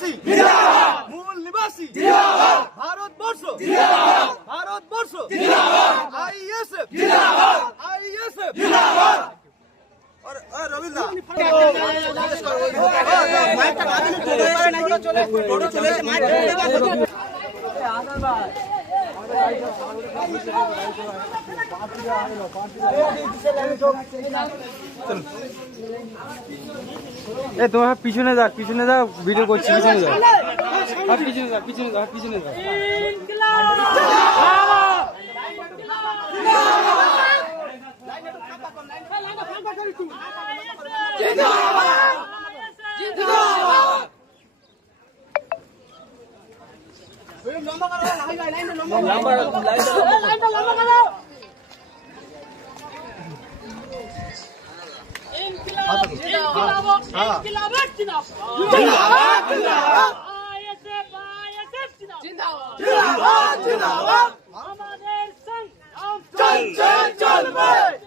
নিবাসী মূল নিবাসী ভারতবর্ষ ভারতবর্ষ আইএসএফ আইএসএফ রবীন্দ্র এ তোমার পিছনে যা পিছনে যা ভিডিও করছি পিছনে যা আর পিছনে যা পিছনে যা পিছনে যা লম্বা করো লাইন লম্বা করো İnkılabet zinab. Zindabat zindabat. AYSF AYSF zinab. Zindabat zindabat zindabat. Ama dersen. Çal çal çal bay.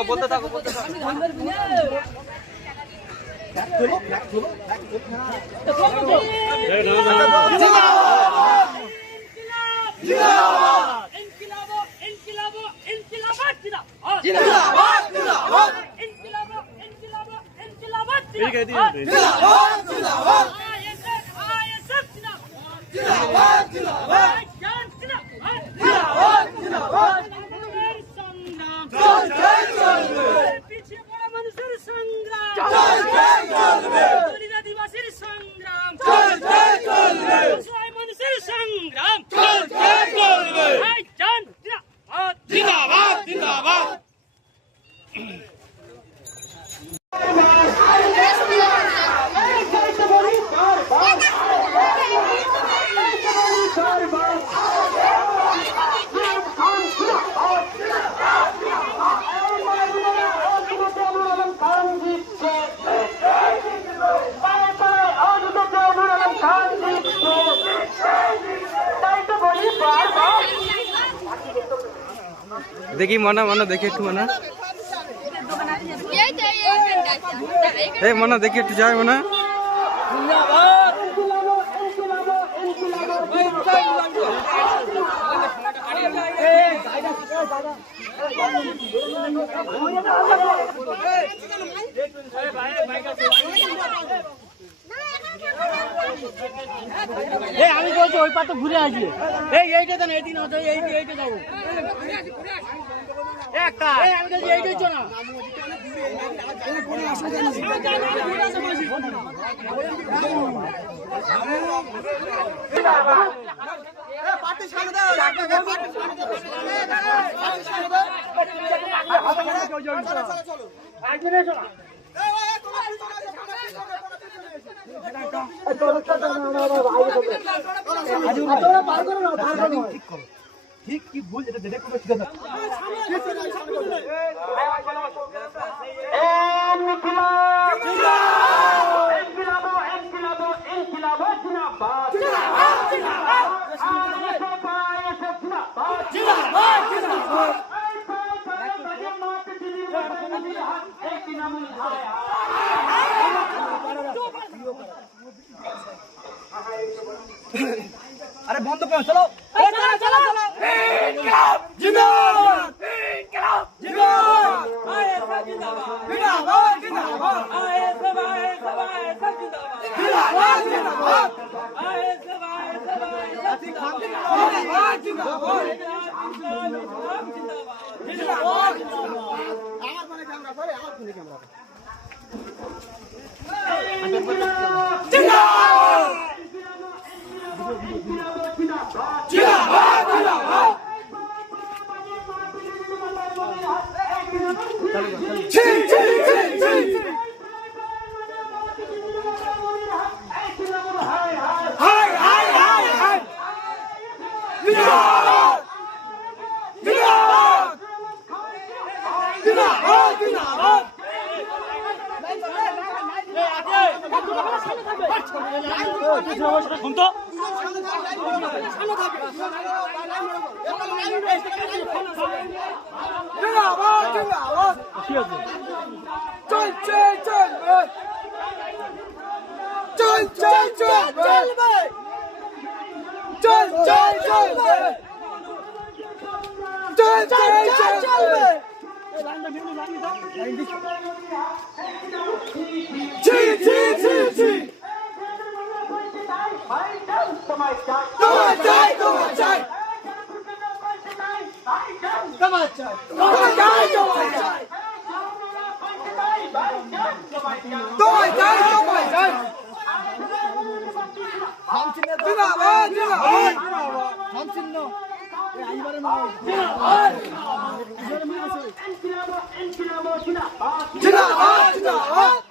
থাকো বলতে থাকো বলতে থাকো জিন্দাবাদ জিন্দাবাদ। জিন্দাবাদ জিন্দাবাদ Çarkent kaldı. Çarkent kaldı. দেখি মনা মনা দেখি একটু মনা। এই এই মনা দেখি একটু যাই মনা। এই আমি বলছি ওই পাতে ঘুরে আসি এই এইটা দেন এইদিন হতো এইটা এইটা যাব। তোরা পার করো না পার করো ঠিক করো ঠিক কি ভুল এটা দেখে কোনো ঠিক আছে আমার ফোনে ক্যামেরা সরে আমার ফোনে ক্যামেরা শুন তো জিন্দাবাদ জিন্দাবাদ কি আছে তোমার চাই তোমার চাই তোমার চাই তোমার চাই তোমার চাই তোমার চাই তোমার চাই জিন্দাবাদ জিন্দাবাদ হামচিহ্ন জিন্দাবাদ জিন্দাবাদ জিন্দাবাদ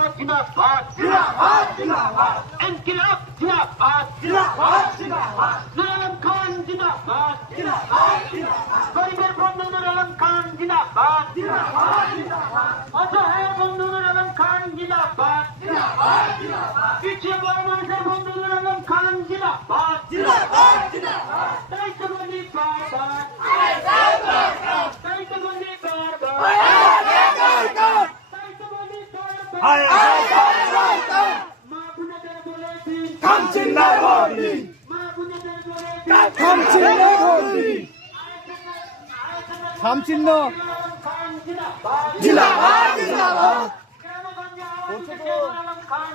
enkilabo, জিন্দাবাদ জিন্দাবাদ জিন্দাবাদ এনকিলাব জিন্দাবাদ জিন্দাবাদ জিন্দাবাদ নুর আলম খান জিন্দাবাদ জিন্দাবাদ জিন্দাবাদ গরিবের বন্ধু নুর আলম খান জিন্দাবাদ জিন্দাবাদ জিন্দাবাদ অসহায় বন্ধু নুর আলম খান জিন্দাবাদ জিন্দাবাদ জিন্দাবাদ পিছিয়ে বড় মানুষের বন্ধু নুর আলম খান জিন্দাবাদ জিন্দাবাদ জিন্দাবাদ তাই তো বলি বারবার তাই তো বলি বারবার তাই তো বলি বারবার মা বোনেদের বলেছি হামচিহ্ন মা বোনেদের বলেছি হামচিহ্ন হামচিহ্ন খান জিন্দাবাদ জিন্দাবাদ। জিন্দাবাদ গ্রামগঞ্জে আওয়াজ থেকে নুর আলম খান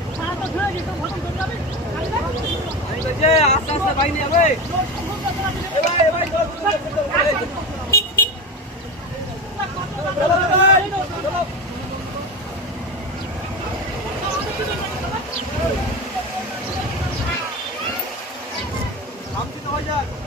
আস্তে আস্তে নিয়ে যাবে। আমাদের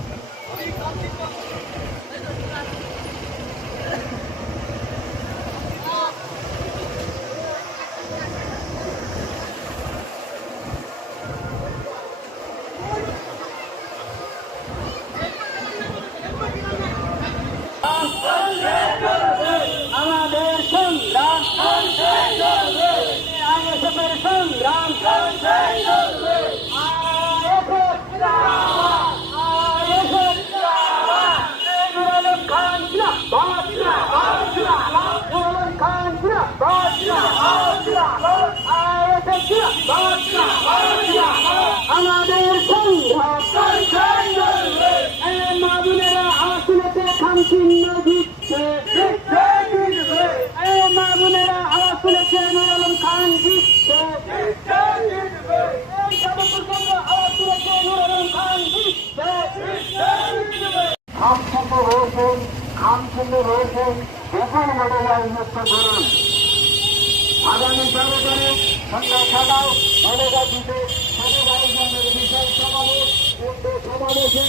মডেলার মুক্ত করুন আগামী তারিখ সন্ধ্যা মনোগাছিতে শনিবার জন্মের বিশাল সমাবেশ উক্ত সমাবেশে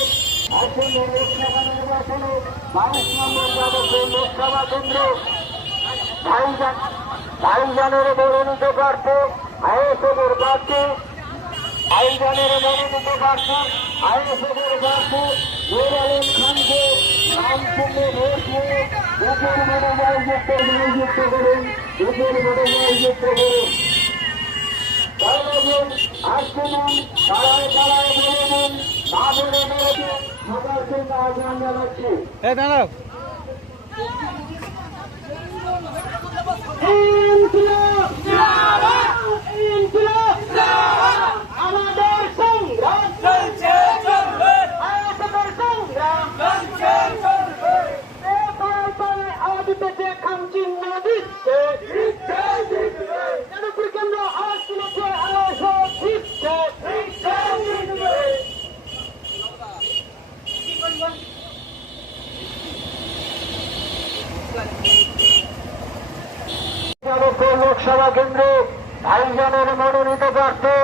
আসন্ন লোকসভা নির্বাচনে বাইশ নম্বর যাদবপুর লোকসভা কেন্দ্র ভাইজান ভাইজানের মনোনীত প্রার্থী আইএসএফের প্রার্থী ভাইজানের মনোনীত প্রার্থী আইএসএফের প্রার্থী নূর আলম খানকে রামচন্দ্র ঘোষকে উপর মনোনয়ন যুক্ত নিযুক্ত করুন উপর মনোনয়ন যুক্ত করুন তাহলে আসছেন পাড়ায় পাড়ায় বলে দিন না বলে বলে সবার জন্য আহ্বান জানাচ্ছি দাঁড়াও লোকসভা কেন্দ্রে ভাইজানের মনোনীত প্রার্থী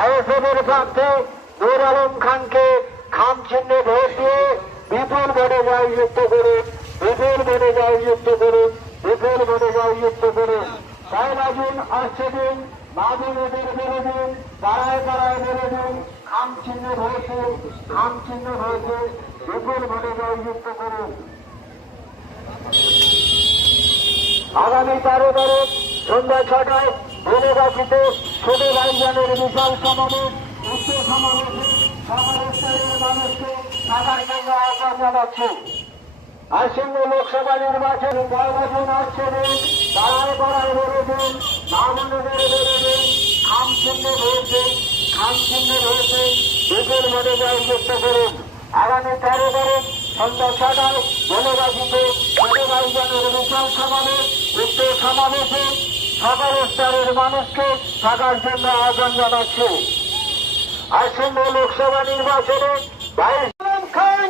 আইএসএফ এর প্রার্থী নূর আলম খানকে খাম চিহ্নে ভোট দিয়ে বিপুল ভোটে জয়যুক্ত করুন, বিপুল ভোটে জয়যুক্ত করুন, বিপুল ভোটে জয়যুক্ত করুন। পয়লা জুন আসছে দিন মা বোনেদের বেড়ে দিন পাড়ায় পাড়ায় বেড়ে দিন, খাম চিহ্নে ভোট খাম চিহ্নে ভোট দিন, বিপুল ভোটে জয়যুক্ত করুন। আগামী তেরো তারিখ সন্ধ্যা ছটায় বনবাসীতে ছোট ভাইজানের বিশাল সমাবেশ উচ্চ সমাবেশে সবার স্তরের মানুষকে থাকার জন্য আহ্বান জানাচ্ছি। আসন্ন লোকসভা নির্বাচন নির্বাচন আসছে পাড়ায় বেড়ে দিন মামুনদের বেড়ে দিন খাম চিহ্নে দিন খাম চিহ্নে ভোট দিন বিপুল ভোটে জয়যুক্ত করুন। আগামী তেরো তারিখ সন্ধ্যা ছটায় বনবাসীতে ছোট ভাইজানের বিশাল সমাবেশ উচ্চ সমাবেশে সকল স্তরের মানুষকে থাকার জন্য আহ্বান জানাচ্ছি। আসন্ন লোকসভা নির্বাচনে বাইশ খান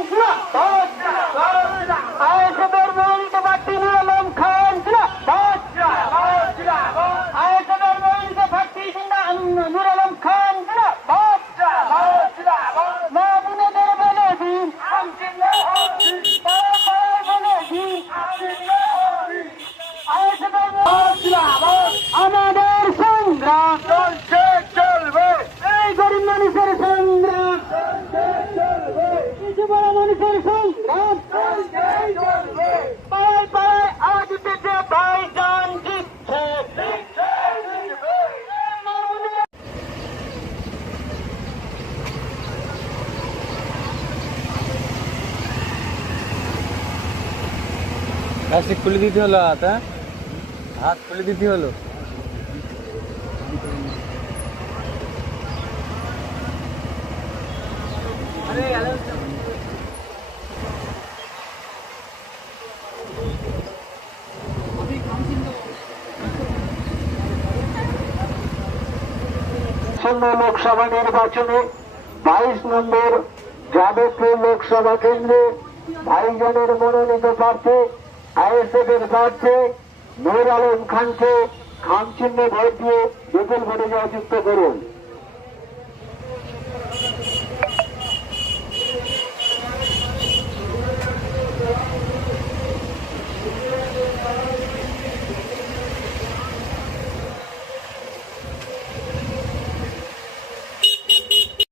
আইএসএফের মনোনীত প্রার্থী নুর আলম খান আইএসএফের মনোনীত প্রার্থী নুর আলম খান মা বোনেদের বলে দিন বলে দিন আমাদের সংগ্রাম চলছে চলবে এই গরিব মানুষের সংগ্রাম কিছু বড় মানুষের সংগ্রাম পাড়ায় পাড়ায় আজ পেটে ভাই জান দিচ্ছে প্লাস্টিক খুলে দিতে হলো হাত হ্যাঁ? হাত খুলে দিতে হলো। লোকসভা নির্বাচনে বাইশ নম্বর যাদবপুর লোকসভা কেন্দ্রে ভাইজানের মনোনীত প্রার্থী আইএসএফ এর প্রার্থী নূর আলম খানকে খাম চিহ্নে ভোট দিয়ে বিপুল ভোটে জয়যুক্ত করুন।